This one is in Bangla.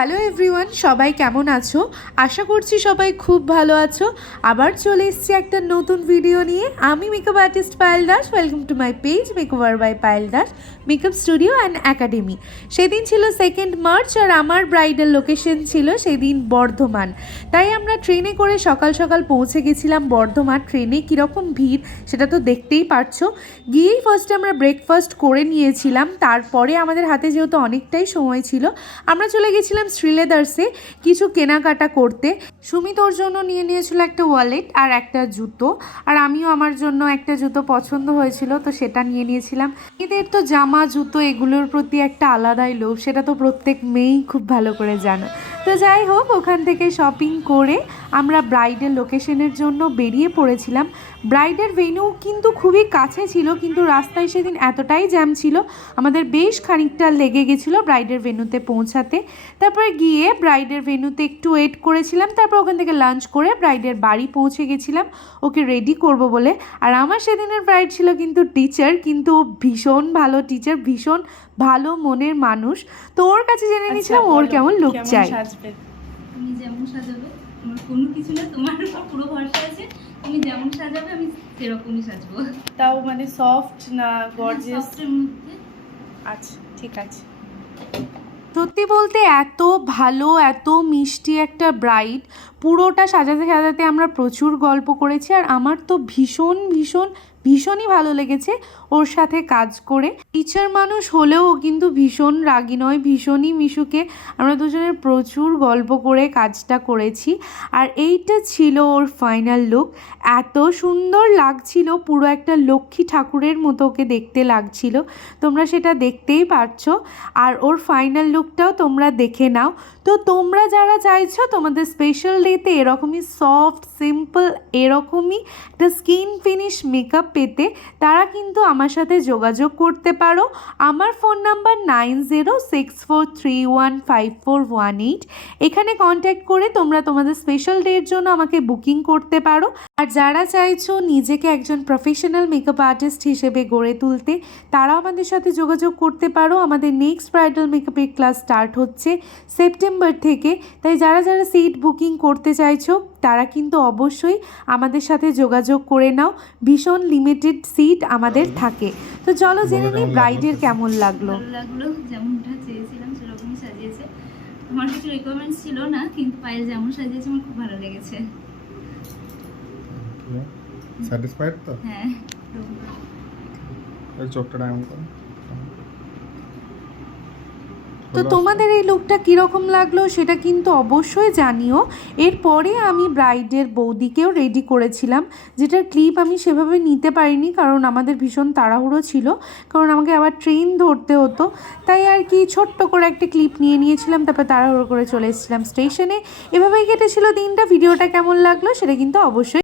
হ্যালো এভরিওয়ান সবাই কেমন আছো? আশা করছি সবাই খুব ভালো আছো। আবার চলে এসছি একটা নতুন ভিডিও নিয়ে। আমি makeup artist Payel Das welcome to my page makeover by Payel Das makeup studio and academy সেদিন ছিল সেকেন্ড মার্চ আর আমার ব্রাইডাল লোকেশন ছিল সেদিন বর্ধমান। তাই আমরা ট্রেনে করে সকাল সকাল পৌঁছে গেছিলাম বর্ধমান। ট্রেনে কীরকম ভিড় সেটা তো দেখতেই পারছ। গিয়েই ফার্স্টে আমরা ব্রেকফাস্ট করে নিয়েছিলাম। তারপরে আমাদের হাতে যেহেতু অনেকটাই সময় ছিল, আমরা চলে গেছিলাম শ্রীলেদার্সে কিছু কেনাকাটা করতে। সুমিত ওর জন্য নিয়ে নিয়েছিল একটা ওয়ালেট আর একটা জুতো। আর আমিও আমার জন্য একটা জুতো পছন্দ হয়েছিল, তো সেটা নিয়ে নিয়েছিলাম। এদের তো জামা, জুতো, এগুলোর প্রতি একটা আলাদাই লোভ, সেটা তো প্রত্যেক মেয়েই খুব ভালো করে জানো। তো যাই হোক ওখান থেকে শপিং করে আমরা ব্রাইডের লোকেশনের জন্য বেরিয়ে পড়েছিলাম। ব্রাইডের ভেন্যু কিন্তু খুবই কাছে ছিল কিন্তু রাস্তায় সেদিন এতটাই জ্যাম ছিল আমাদের বেশ খানিকটা লেগে গেছিল ব্রাইডের ভেন্যুতে পৌঁছাতে। তারপরে গিয়ে ব্রাইডের ভেন্যুতে একটু ওয়েট করেছিলাম তারপর ওখান থেকে লাঞ্চ করে ব্রাইডের বাড়ি পৌঁছে গেছিলাম। ওকে রেডি করব বলে। আর আমার সেদিনের ব্রাইড ছিল কিন্তু টিচার কিন্তু ভীষণ ভালো টিচার ভীষণ ভালো মনের মানুষ। তো ওর কাছে জেনে নিয়েছিলাম ওর কেমন লুক চাই। সাজবে তুমি যেমন সাজাবে তোমার কোনো কিছু না তোমার উপর পুরো ভরসা আছে। তুমি যেমন সাজাবে আমি সেরকমই সাজবো। তাও মানে সফট না গর্জিয়াস সফটের মধ্যে। আচ্ছা ঠিক আছে। সত্যি বলতে এত ভালো এত মিষ্টি একটা ব্রাইড পুরোটা সাজাতে সাজাতে আমরা প্রচুর গল্প করেছি আর আমার তো ভীষণ ভীষণ, ভীষণই ভালো লেগেছে ওর সাথে কাজ করে। টিচার মানুষ হলেও কিন্তু ভীষণ রাগী নয়, ভীষণই মিশুকে। আমরা দুজনে প্রচুর গল্প করে কাজটা করেছি আর এইটা ছিল ওর ফাইনাল লুক এত সুন্দর লাগছিল, পুরো একটা লক্ষ্মী ঠাকুরের মতো ওকে দেখতে লাগছিল। তোমরা সেটা দেখতেই পারছ আর ওর ফাইনাল লুকটাও তোমরা দেখে নাও। তো তোমরা যারা চাইছো তোমাদের স্পেশাল ডেতে এরকমই সফট সিম্পল এরকমই একটা স্কিন ফিনিশ মেকআপ পেতে তারা কিন্তু আমার সাথে যোগাযোগ করতে পারো। আমার phone number nine zero six four three one five four one eight এখানে কন্ট্যাক্ট করে তোমরা তোমাদের স্পেশাল ডের জন্য আমাকে বুকিং করতে পারো। আর যারা চাইছো নিজেকে একজন প্রফেশনাল মেকআপ আর্টিস্ট হিসেবে গড়ে তুলতে তারাও আমাদের সাথে যোগাযোগ করতে পারো। আমাদের নেক্সট ব্রাইডাল মেকআপের ক্লাস স্টার্ট হচ্ছে সেপ্টেম্বর থেকে। তাই যারা যারা সিট বুকিং করতে চাইছো তারা কিন্তু অবশ্যই আমাদের সাথে যোগাযোগ করে নাও। ভীষণ লিমিটেড সিট আমাদের থাকে। তো চলো জেনে নিই ব্রাইডের কেমন লাগল? লাগল যেমনটা চেয়েছিলাম সেরকমই সাজিয়েছে। আমার কিছু রিকোয়ারমেন্টস ছিল না কিন্তু পায়েল যেমন সাজিয়েছে আমার খুব ভালো লেগেছে। স্যাটিসফাইড তো? হ্যাঁ। চোখটা ডায়মন্ড করো। তো তোমাদের এই লুকটা কীরকম লাগল সেটা কিন্তু অবশ্যই জানিও। এরপরে আমি ব্রাইডের বৌদিকেও রেডি করেছিলাম যেটার ক্লিপ আমি সেভাবে নিতে পারিনি কারণ আমাদের ভীষণ তাড়াহুড়ো ছিল কারণ আমাকে আবার ট্রেন ধরতে হতো। তাই আর কি ছোট্ট করে একটা ক্লিপ নিয়ে নিয়েছিলাম তারপর তাড়াহুড়ো করে চলে এসেছিলাম স্টেশনে এভাবেই কেটেছিল দিনটা। ভিডিওটা কেমন লাগল সেটা কিন্তু অবশ্যই